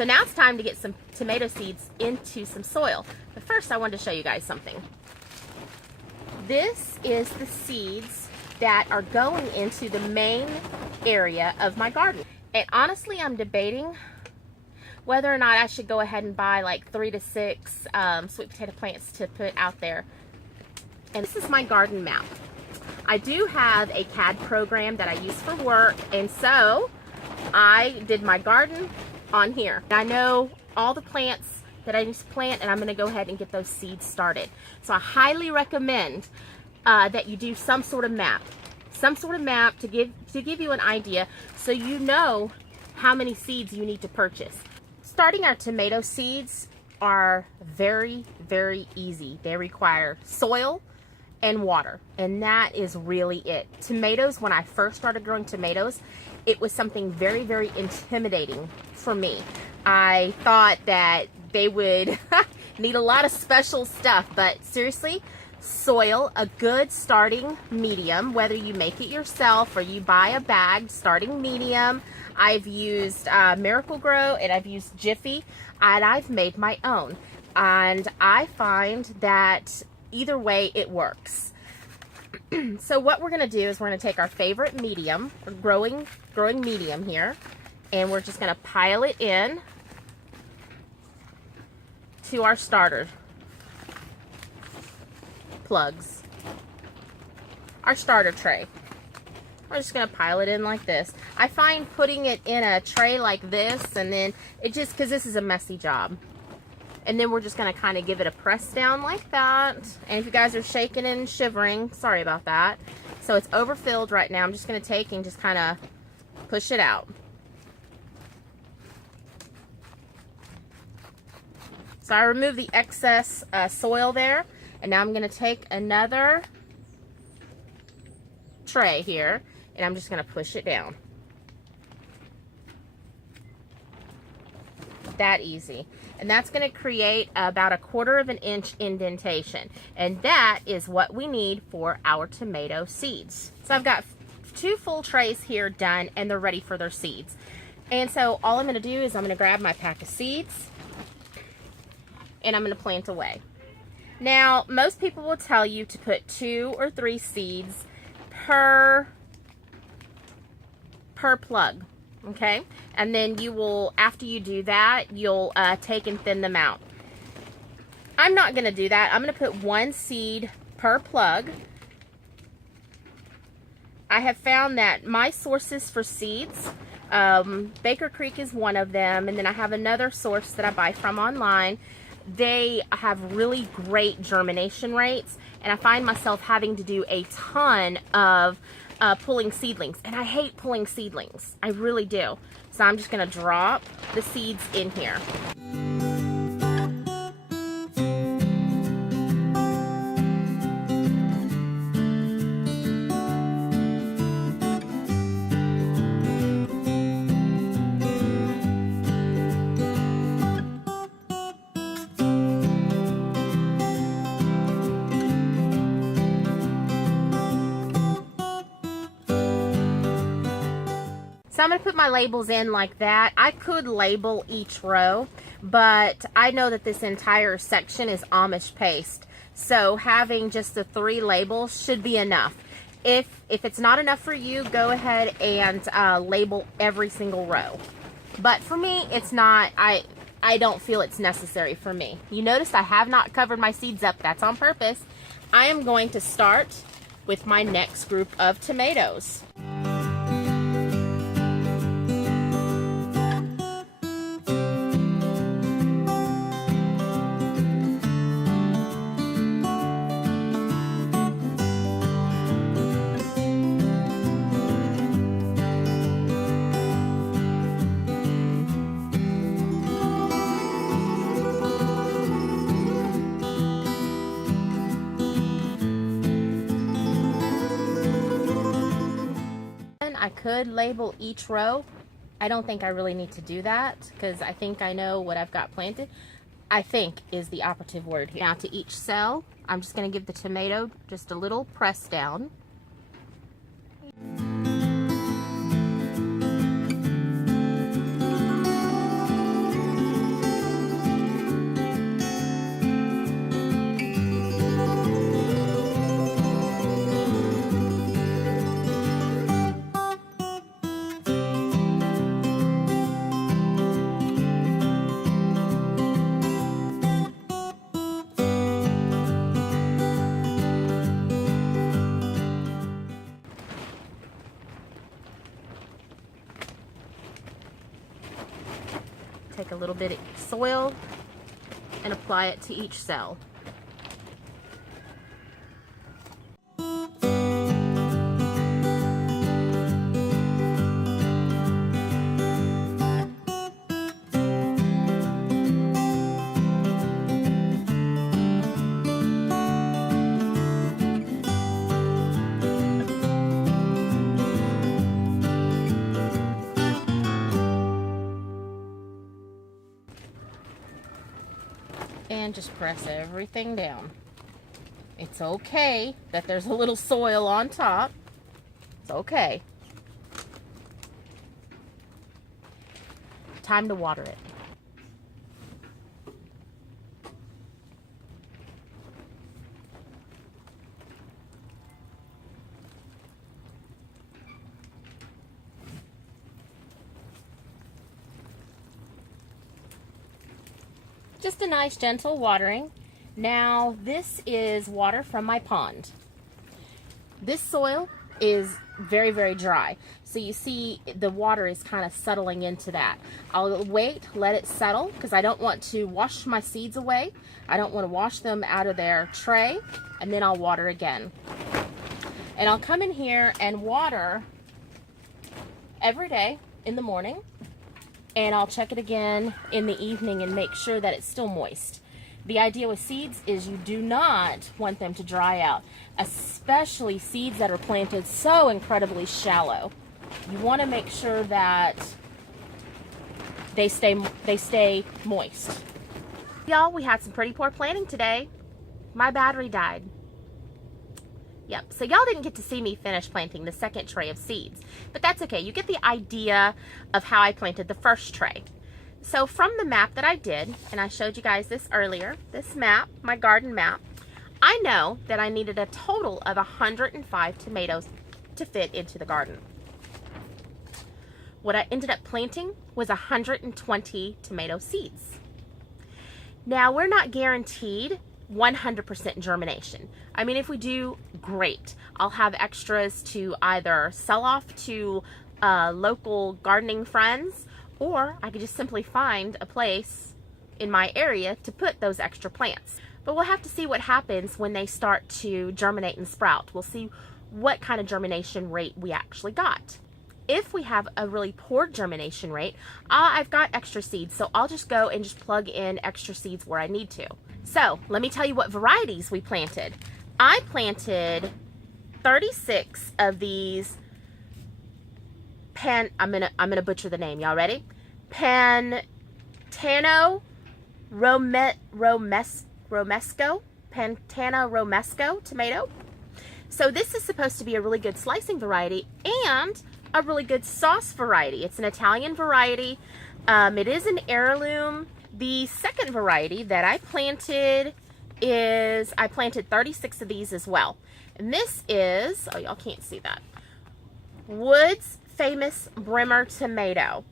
So now it's time to get some tomato seeds into some soil. But first I wanted to show you guys something. This is the seeds that are going into the main area of my garden. And honestly, I'm debating whether or not I should go ahead and buy like 3 to 6 sweet potato plants to put out there. And this is my garden map. I do have a CAD program that I use for work, and so I did my garden on here. I know all the plants that I need to plant, and I'm going to go ahead and get those seeds started. So I highly recommend that you do some sort of map to give you an idea, so you know how many seeds you need to purchase. Starting our tomato seeds are very, very easy. They require soil and water, and that is really it. Tomatoes, when I first started growing tomatoes, it was something very, very intimidating for me. I thought that they would need a lot of special stuff, but seriously, soil, a good starting medium, whether you make it yourself or you buy a bag, starting medium. I've used Miracle-Gro and I've used Jiffy, and I've made my own, and I find that either way it works. So what we're going to do is we're going to take our favorite medium, or growing medium here, and we're just going to pile it in to our starter plugs, our starter tray. We're just going to pile it in like this. I find putting it in a tray like this, and then it just, because this is a messy job. And then we're just going to kind of give it a press down like that. And if you guys are shaking and shivering, sorry about that. So it's overfilled right now. I'm just going to take and just kind of push it out. So I removed the excess soil there. And now I'm going to take another tray here, and I'm just going to push it down. That easy. And that's going to create about 1/4 of an inch indentation. And that is what we need for our tomato seeds. So I've got 2 full trays here done, and they're ready for their seeds. And so all I'm going to do is I'm going to grab my pack of seeds, and I'm going to plant away. Now, most people will tell you to put 2 or 3 seeds per plug. Okay, and then you will, after you do that, you'll take and thin them out. I'm not going to do that. I'm going to put 1 seed per plug. I have found that my sources for seeds, Baker Creek is one of them, and then I have another source that I buy from online. They have really great germination rates, and I find myself having to do a ton of pulling seedlings, and I hate pulling seedlings. I really do. So I'm just going to drop the seeds in here. So I'm going to put my labels in like that. I could label each row, but I know that this entire section is Amish paste. So having just the 3 labels should be enough. If it's not enough for you, go ahead and label every single row. But for me, it's not, I don't feel it's necessary for me. You notice I have not covered my seeds up. That's on purpose. I am going to start with my next group of tomatoes. I could label each row. I don't think I really need to do that because I think I know what I've got planted. I think is the operative word here. Now to each cell, I'm just going to give the tomato just a little press down. take a little bit of soil and apply it to each cell. And just press everything down. It's okay that there's a little soil on top. It's okay. Time to water it. Just a nice gentle watering. Now this is water from my pond. This soil is very, very dry. So you see the water is kind of settling into that. I'll wait, let it settle, because I don't want to wash my seeds away. I don't want to wash them out of their tray, and then I'll water again. And I'll come in here and water every day in the morning. And I'll check it again in the evening and make sure that it's still moist. The idea with seeds is you do not want them to dry out, especially seeds that are planted so incredibly shallow. You want to make sure that they stay moist. Y'all, we had some pretty poor planting today. My battery died. Yep, so y'all didn't get to see me finish planting the second tray of seeds, but that's okay. You get the idea of how I planted the first tray. So from the map that I did, and I showed you guys this earlier, this map, my garden map, I know that I needed a total of 105 tomatoes to fit into the garden. What I ended up planting was 120 tomato seeds. Now, we're not guaranteed 100% germination. I mean, if we do, great. I'll have extras to either sell off to local gardening friends, or I could just simply find a place in my area to put those extra plants. But we'll have to see what happens when they start to germinate and sprout. We'll see what kind of germination rate we actually got. If we have a really poor germination rate, I've got extra seeds, so I'll just go and just plug in extra seeds where I need to. So let me tell you what varieties we planted. I planted 36 of these I'm gonna butcher the name. Y'all ready? Pantano Romesco tomato. So this is supposed to be a really good slicing variety and a really good sauce variety. It's an Italian variety. It is an heirloom. The second variety that I planted is, I planted 36 of these as well. And this is, oh, y'all can't see that, Wood's Famous Brimmer tomato.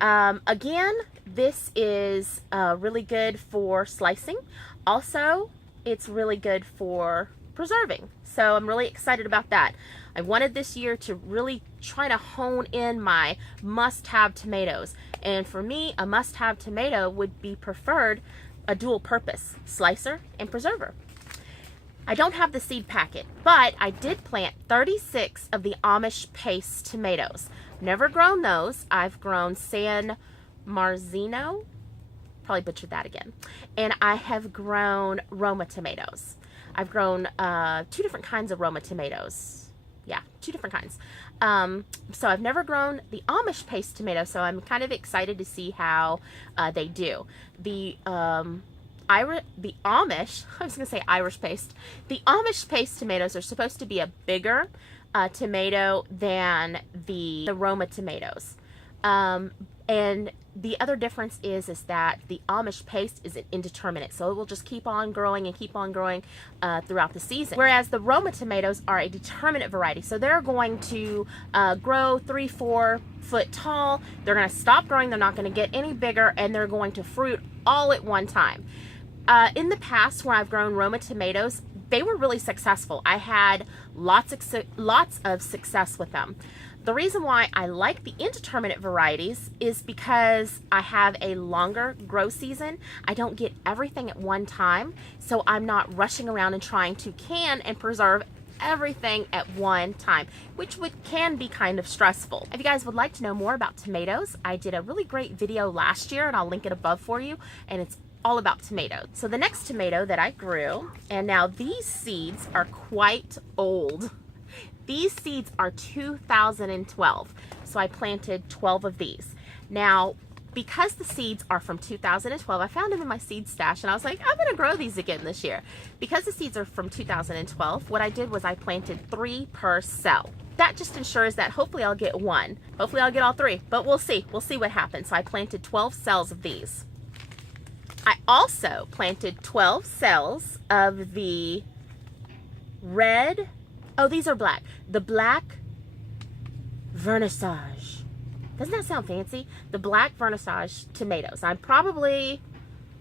Again, this is really good for slicing. Also, it's really good for preserving. So I'm really excited about that. I wanted this year to really try to hone in my must-have tomatoes. And for me, a must-have tomato would be preferred a dual purpose, slicer and preserver. I don't have the seed packet, but I did plant 36 of the Amish paste tomatoes. Never grown those. I've grown San Marzino, probably butchered that again. And I have grown Roma tomatoes. I've grown 2 different kinds of Roma tomatoes. Yeah, 2 different kinds. So I've never grown the Amish paste tomato, so I'm kind of excited to see how they do. The Amish, I was going to say Irish paste. The Amish paste tomatoes are supposed to be a bigger tomato than the Roma tomatoes. And the other difference is that the Amish paste is indeterminate, so it will just keep on growing and keep on growing throughout the season. Whereas the Roma tomatoes are a determinate variety, so they're going to grow 3-4 foot tall. They're going to stop growing. They're not going to get any bigger, and they're going to fruit all at one time. In the past, when I've grown Roma tomatoes, they were really successful. I had lots of success with them. The reason why I like the indeterminate varieties is because I have a longer grow season. I don't get everything at one time, so I'm not rushing around and trying to can and preserve everything at one time, which can be kind of stressful. If you guys would like to know more about tomatoes, I did a really great video last year, and I'll link it above for you, and it's all about tomatoes. So the next tomato that I grew, and now these seeds are quite old. These seeds are 2012, so I planted 12 of these. Now, because the seeds are from 2012, I found them in my seed stash, and I was like, I'm gonna grow these again this year. Because the seeds are from 2012, what I did was I planted 3 per cell. That just ensures that hopefully I'll get 1. Hopefully I'll get all 3, but we'll see. We'll see what happens. So I planted 12 cells of these. I also planted 12 cells of the red, oh, these are black. The black vernissage. Doesn't that sound fancy? The black vernissage tomatoes. I probably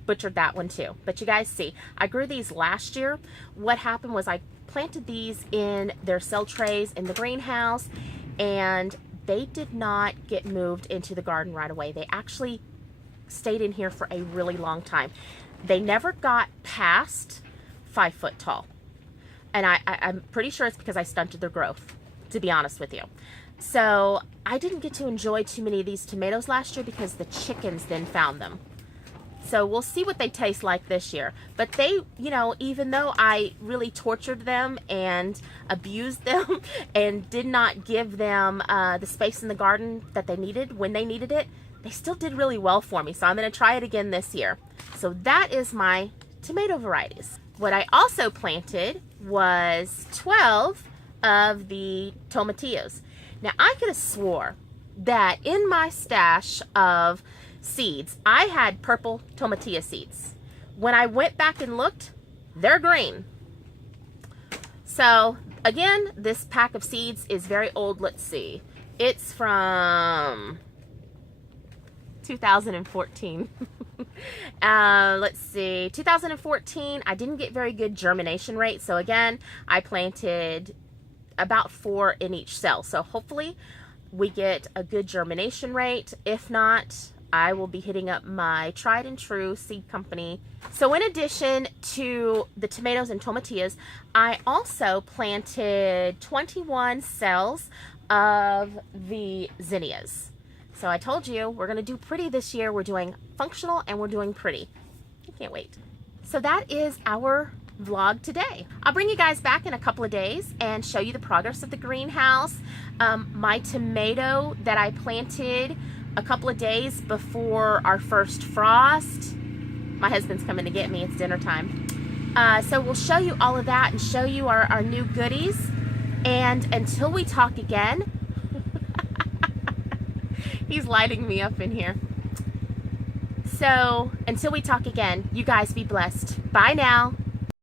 butchered that one too, but you guys see, I grew these last year. What happened was I planted these in their cell trays in the greenhouse, and they did not get moved into the garden right away. They actually stayed in here for a really long time. They never got past 5 foot tall. And I'm pretty sure it's because I stunted their growth, to be honest with you. So I didn't get to enjoy too many of these tomatoes last year because the chickens then found them. So we'll see what they taste like this year. But they, you know, even though I really tortured them and abused them and did not give them the space in the garden that they needed when they needed it, they still did really well for me. So I'm going to try it again this year. So that is my tomato varieties. What I also planted was 12 of the tomatillos. Now, I could have swore that in my stash of seeds, I had purple tomatillo seeds. When I went back and looked, they're green. So, again, this pack of seeds is very old. Let's see. It's from 2014. Let's see, 2014. I didn't get very good germination rate, so again, I planted about 4 in each cell. So hopefully we get a good germination rate. If not, I will be hitting up my tried and true seed company. So in addition to the tomatoes and tomatillos, I also planted 21 cells of the zinnias. So I told you we're going to do pretty this year. We're doing functional and we're doing pretty. I can't wait. So that is our vlog today. I'll bring you guys back in a couple of days and show you the progress of the greenhouse. My tomato that I planted a couple of days before our first frost. My husband's coming to get me. It's dinner time. So we'll show you all of that and show you our new goodies. And until we talk again, he's lighting me up in here. So until we talk again, you guys be blessed. Bye now.